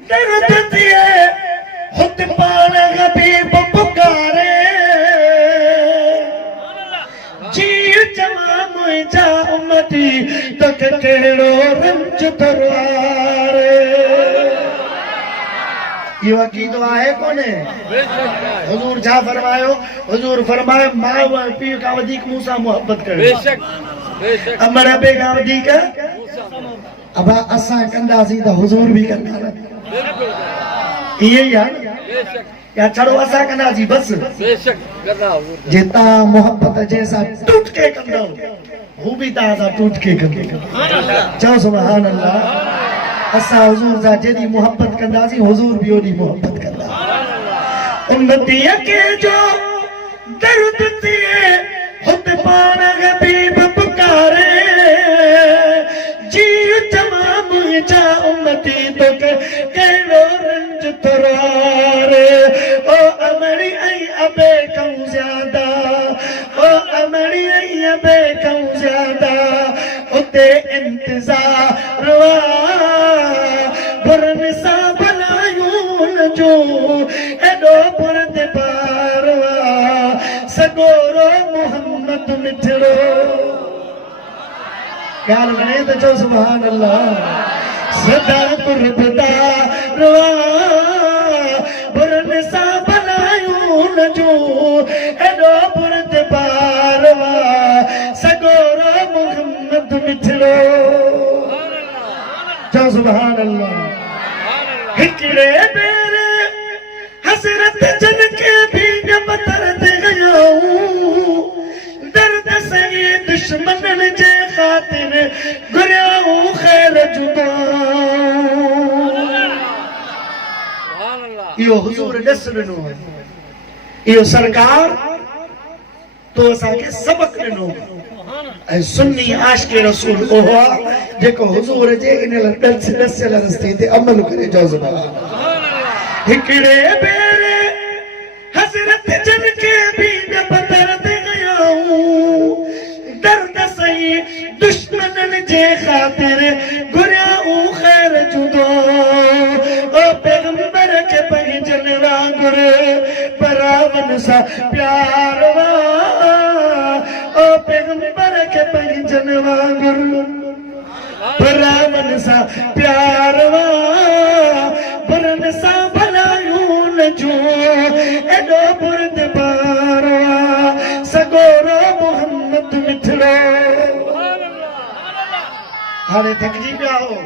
दर्द दिए खुद पान हबीब पुकारे जी जमा मुझा उम्मती तक केड़ो रंज दरबारे ये अकीदो आहे कोने हुजूर छा फरमायो हुजूर फरमाए मां व पीर का वधीक मूसा मोहब्बत करे बेशक अमर बे का वधीक अब असा कंदासी त हुजूर भी कंदा ये यार या छड़ो असा कंदासी बस बेशक करना हुजूर जेता मोहब्बत जैसा टूट के कंदो वो भी ताजा टूट के कंदो चलो सुभान अल्लाह असा हुजूर सा जेदी मोहब्बत कंदासी हुजूर भी ओदी मोहब्बत कंदा उम्मती के जो दर्द दिए खुद पान हबीब पुकारे जी तमाम जा उम्मती तो केड़ो रंज तरारे ओ अमड़ी आई अबे कहूं ज्यादा ओ अमड़ी आई अबे कहूं ज्यादा उते इंतजार वा बुरन सा भलायूं जो एडो बुरद पारवा सगोरो मोहम्मद मिठड़ो ख्याल रहे तो चो सुभान अल्लाह सदा कुर्बदार वा बुरन सा भलायूं जो एडो बुरद पारवा सगोरो मोहम्मद मिठड़ो चो सुभान अल्लाह हिकड़े बेरे हसरत जन के भी जब दर्द गयाऊं दर्द से दुश्मन जे खातिर गुरियाऊं खैर जुदा यो हुजूर दसनो यो सरकार तो असांखे सबक ॾिनो ऐं सुन्नी आशिक रसूल ओहो जेको हुजूर जे इन दसियल रस्ते ते अमल करे जो ज़ुबान हिकड़े बेरे हज़रत जन के भी जब दर्द गयाऊं दर्द सही दुश्मनन जे खातिर गुरियाऊं खैर जुदा ओ पैगंबर के पंहिंजन वांगुर बरावन सा प्यार वा ओ पैगंबर के पंहिंजन वांगुर बरावन सा प्यार वा बुरन सा भलायूं जो एडो बुरद पारवा सगोरो मोहम्मद मिठड़ो हाणे थकजी पिया हो